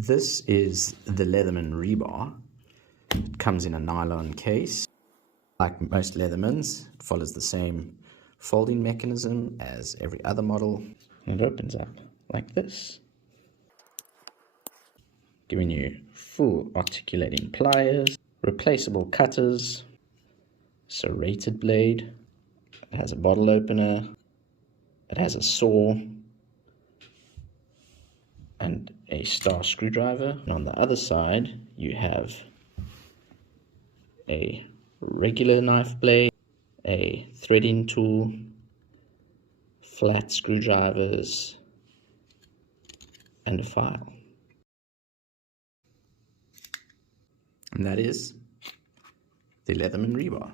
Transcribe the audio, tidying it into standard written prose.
This is the Leatherman Rebar. It comes in a nylon case. Like most Leathermans, it follows the same folding mechanism as every other model. And it opens up like this, giving you full articulating pliers, replaceable cutters, serrated blade. It has a bottle opener. It has a saw and a star screwdriver. And on the other side, you have a regular knife blade, a threading tool, flat screwdrivers, and a file. And that is the Leatherman Rebar.